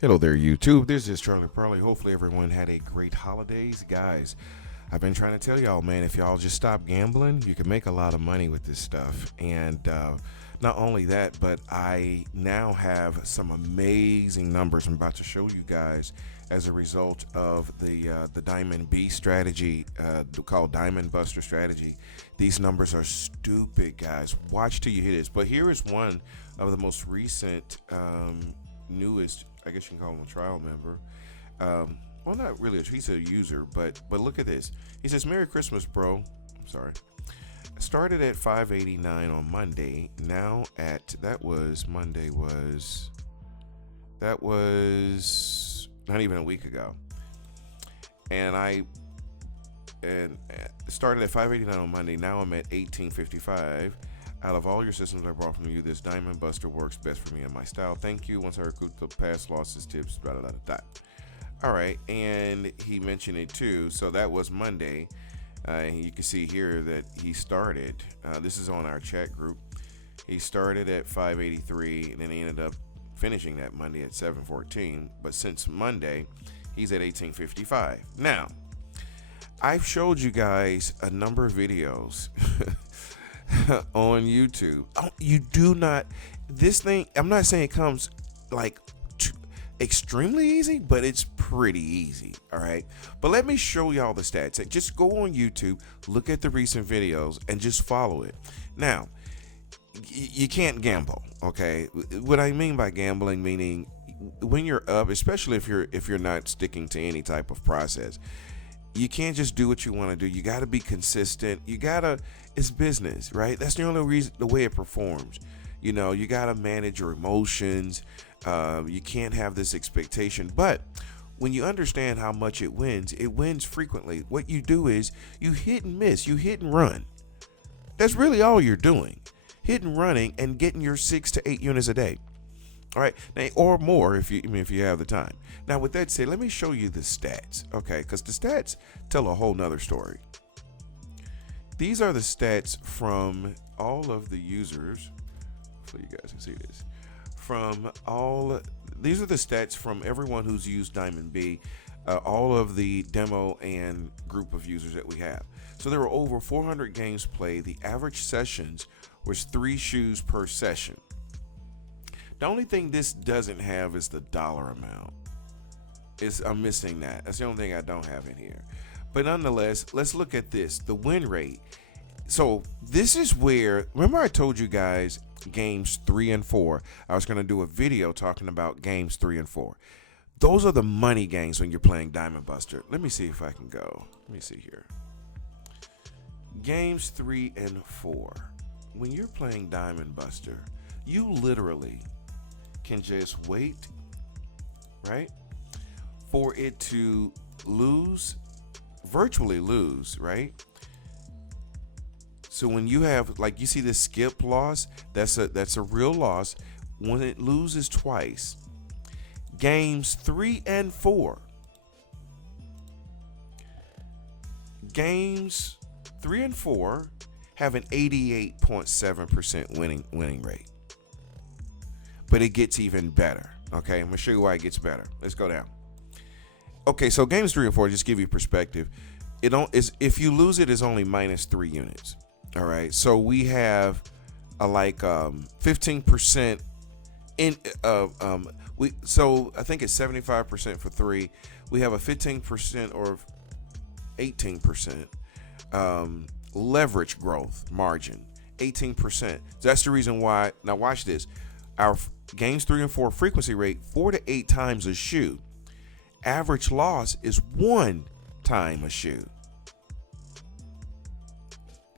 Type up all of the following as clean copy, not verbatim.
Hello there, YouTube. This is Charlie Parley. Hopefully, everyone had a great holidays. Guys, I've been trying to tell y'all, man, if y'all just stop gambling, you can make a lot of money with this stuff. And not only that, but I now have some amazing numbers I'm about to show you guys as a result of the Diamond B strategy, called Diamond Buster strategy. These numbers are stupid, guys. Watch till you hit this. But here is one of the most recent, newest, I guess you can call him a trial member. Well, not really. He's a user, but look at this. He says, "Merry Christmas, bro." I'm sorry. Started at 589 on Monday. Now at that was not even a week ago. And I started at 589 on Monday. Now I'm at 1855. Out of all your systems I brought from you, this Diamond Buster works best for me and my style. Thank you. Once I recruit the past losses, tips, blah, blah, blah, blah. All right, and he mentioned it too. So that was Monday. You can see here that he started. This is on our chat group. He started at 583, and then he ended up finishing that Monday at 714. But since Monday, he's at 1855. Now, I've showed you guys a number of videos on YouTube. You do not, this thing, I'm not saying it comes like extremely easy, but it's pretty easy. All right, but let me show y'all the stats. Just go on YouTube, look at the recent videos, and just follow it. Now, you can't gamble. Okay, what I mean by gambling, meaning when you're up, especially if you're not sticking to any type of process, you can't just do what you want to do. You got to be consistent. It's business, right? That's the only reason, the way it performs. You know, you got to manage your emotions. You can't have this expectation. But when you understand how much it wins frequently. What you do is you hit and miss, you hit and run. That's really all you're doing. Hit and running and getting your 6 to 8 units a day. All right, now, or more if you have the time. Now, with that said, let me show you the stats, okay? Because the stats tell a whole nother story. These are the stats from all of the users. Hopefully, you guys can see this. These are the stats from everyone who's used Diamond B, all of the demo and group of users that we have. So there were over 400 games played. The average sessions was 3 shoes per session. The only thing this doesn't have is the dollar amount. I'm missing that. That's the only thing I don't have in here. But nonetheless, let's look at this, the win rate. So this is where, remember I told you guys games 3 and 4. I was going to do a video talking about games 3 and 4. Those are the money games when you're playing Diamond Buster. Let me see if I can go. Let me see here. Games 3 and 4. When you're playing Diamond Buster, you literally can just wait, right, for it to lose, virtually lose, right? So when you have, like, you see this skip loss, that's a real loss. When it loses twice, games 3 and 4, have an 88.7% winning rate. But it gets even better. Okay, I'm gonna show you why it gets better. Let's go down. Okay, so games 3 and 4, just give you perspective. If you lose it, it's only minus 3 units. All right, so we have a 15% in so I think it's 75% for 3. We have a 15% or 18% leverage growth margin, 18%. That's the reason why. Now watch this. Our games 3 and 4 frequency rate 4 to 8 times a shoe. Average loss is 1 time a shoe.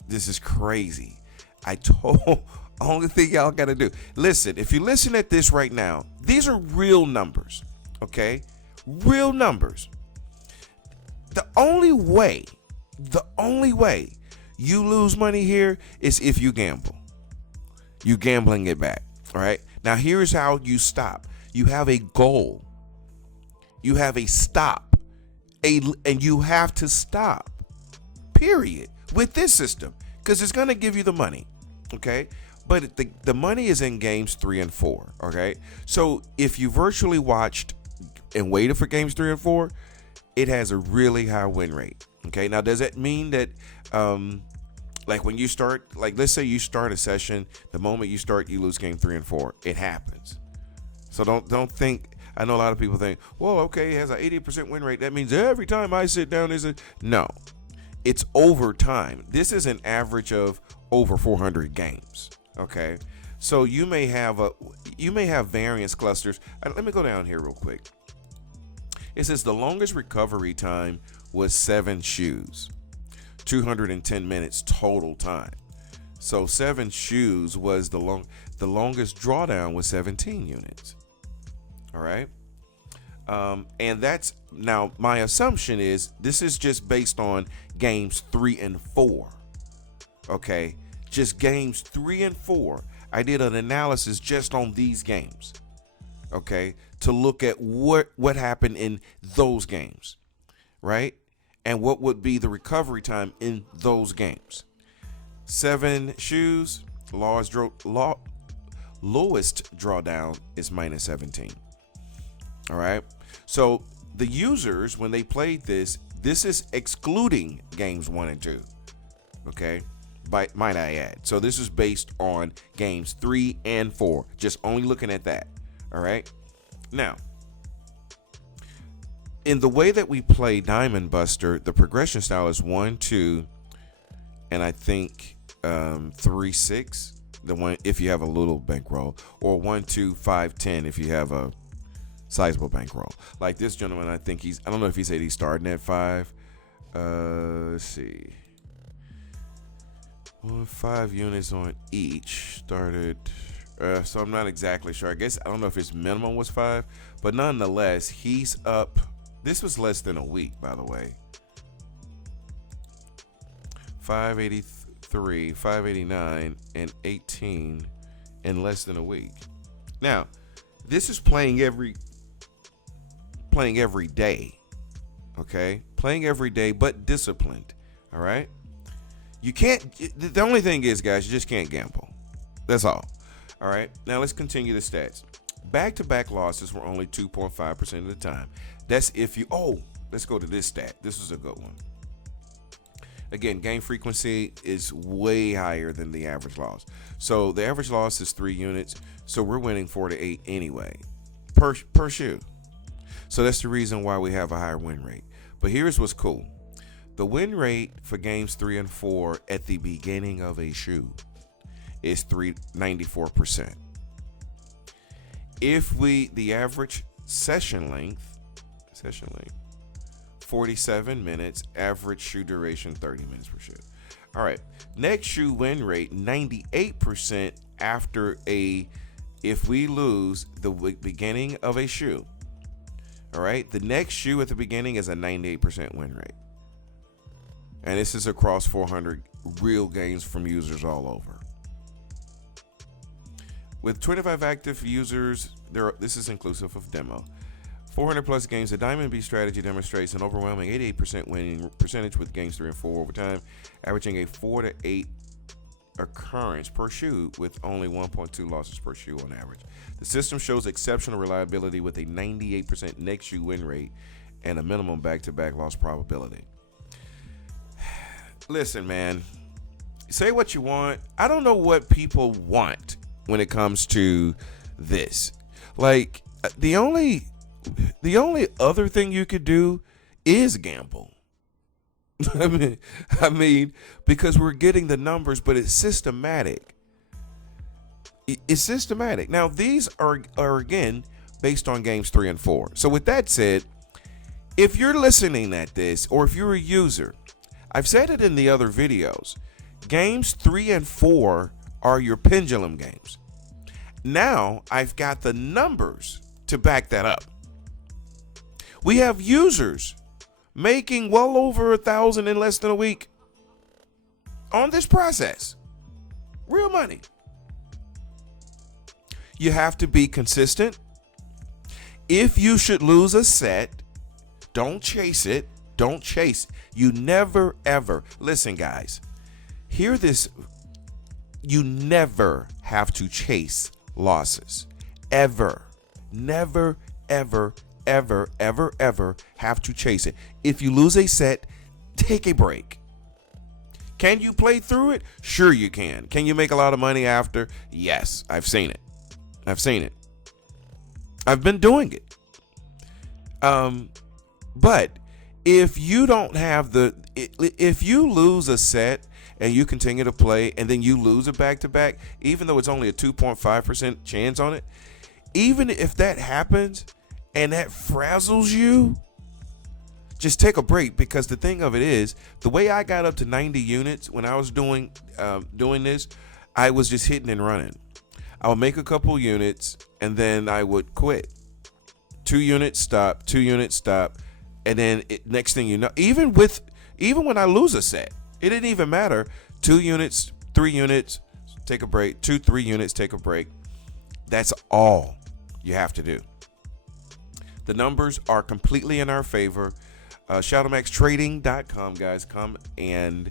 This is crazy. Only thing y'all gotta do. Listen, if you listen at this right now, these are real numbers. Okay? Real numbers. The only way you lose money here is if you gamble. You gambling it back. All right. Now here's how you stop. You have a goal. You have a stop. And you have to stop. Period. With this system. Because it's gonna give you the money. Okay? But the money is in games 3 and 4. Okay? So if you virtually watched and waited for games 3 and 4, it has a really high win rate. Okay, now does that mean that like when you start, like let's say you start a session, the moment you start, you lose game 3 and 4. It happens. So don't think. I know a lot of people think, well, okay, it has an 80% win rate. That means every time I sit down is a no. It's over time. This is an average of over 400 games. Okay, so you may have variance clusters. Let me go down here real quick. It says the longest recovery time was 7 shoes, 210 minutes total time. So 7 shoes was the longest drawdown was 17 units. All right. And that's now my assumption is this is just based on games 3 and 4. Okay. Just games 3 and 4. I did an analysis just on these games. Okay. To look at what happened in those games. Right. And what would be the recovery time in those games. 7 shoes, lowest drawdown is minus 17. All right. So the users, when they played this is excluding games 1 and 2. Okay. Might I add. So this is based on games 3 and 4. Just only looking at that. All right. Now, in the way that we play Diamond Buster, the progression style is 1, 2, and I think 3, 6. The one if you have a little bankroll, or 1, 2, 5, 10 if you have a sizable bankroll. Like this gentleman, I don't know if he said he's starting at 5. Let's see. 5 units on each started. So I'm not exactly sure. I don't know if his minimum was 5, but nonetheless, he's up. This was less than a week, by the way. 583, 589, and 18 in less than a week. Now, this is playing every day. Okay? Playing every day, but disciplined. All right? You can't, the only thing is, guys, you just can't gamble. That's all. All right? Now, let's continue the stats. Back-to-back losses were only 2.5% of the time. That's if you, let's go to this stat. This is a good one. Again, game frequency is way higher than the average loss. So the average loss is 3 units. So we're winning 4 to 8 anyway per shoe. So that's the reason why we have a higher win rate. But here's what's cool. The win rate for games 3 and 4 at the beginning of a shoe is 94%. If the average session length, 47 minutes, average shoe duration 30 minutes per shoe. All right, next shoe win rate 98% if we lose the beginning of a shoe. All right, the next shoe at the beginning is a 98% win rate. And this is across 400 real games from users all over. With 25 active users, this is inclusive of demo. 400 plus games, the Diamond B strategy demonstrates an overwhelming 88% winning percentage with games 3 and 4 over time, averaging a 4 to 8 occurrence per shoe with only 1.2 losses per shoe on average. The system shows exceptional reliability with a 98% next shoe win rate and a minimum back-to-back loss probability. Listen, man, say what you want. I don't know what people want when it comes to this. Like, the only other thing you could do is gamble. I mean, because we're getting the numbers, but it's systematic. It's systematic. Now, these are again based on games 3 and 4. So with that said, if you're listening at this, or if you're a user, I've said it in the other videos, games 3 and 4 are your pendulum games. Now, I've got the numbers to back that up. We have users making well over 1,000 in less than a week on this process. Real money. You have to be consistent. If you should lose a set, don't chase it. Don't chase. You never, ever. Listen, guys. Hear this. You never have to chase losses. Ever. Never, ever, ever, ever, ever have to chase it. If you lose a set, take a break. Can you play through it? Sure you can. Can you make a lot of money after? Yes, I've seen it. I've been doing it. But if you don't have if you lose a set and you continue to play and then you lose it back to back, even though it's only a 2.5% chance on it, even if that happens and that frazzles you, just take a break, because the thing of it is, the way I got up to 90 units when I was doing this, I was just hitting and running. I would make a couple units and then I would quit. 2 units, stop, 2 units, stop. And then next thing you know, even when I lose a set, it didn't even matter. 2 units, 3 units, take a break. 2, 3 units, take a break. That's all you have to do. The numbers are completely in our favor. ShadowMaxTrading.com, guys. Come and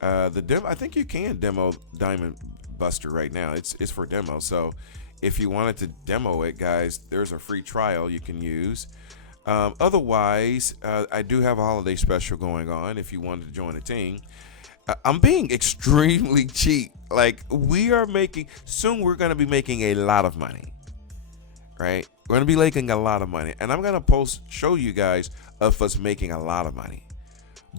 the demo. I think you can demo Diamond Buster right now. It's for demo. So if you wanted to demo it, guys, there's a free trial you can use. Otherwise, I do have a holiday special going on if you wanted to join a team. I'm being extremely cheap. Like, we're going to be making a lot of money, right? We're going to be making a lot of money, and I'm going to show you guys of us making a lot of money.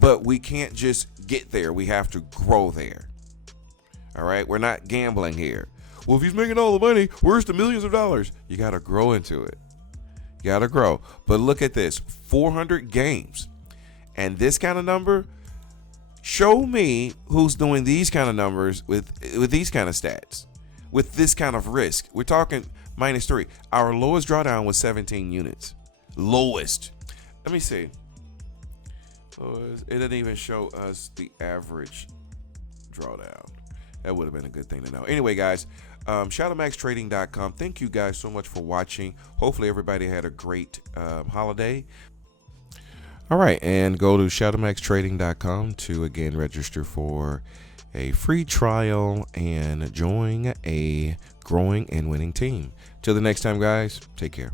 But we can't just get there. We have to grow there. All right? We're not gambling here. Well, if he's making all the money, where's the millions of dollars? You got to grow into it. You got to grow. But look at this, 400 games. And this kind of number, show me who's doing these kind of numbers with these kind of stats, with this kind of risk. We're talking -3. Our lowest drawdown was 17 units. Lowest. Let me see. It didn't even show us the average drawdown. That would have been a good thing to know. Anyway, guys, ShadowMaxTrading.com. Thank you guys so much for watching. Hopefully everybody had a great holiday. All right, and go to ShadowMaxTrading.com to again register for a free trial and join a growing and winning team. Till the next time, guys, take care.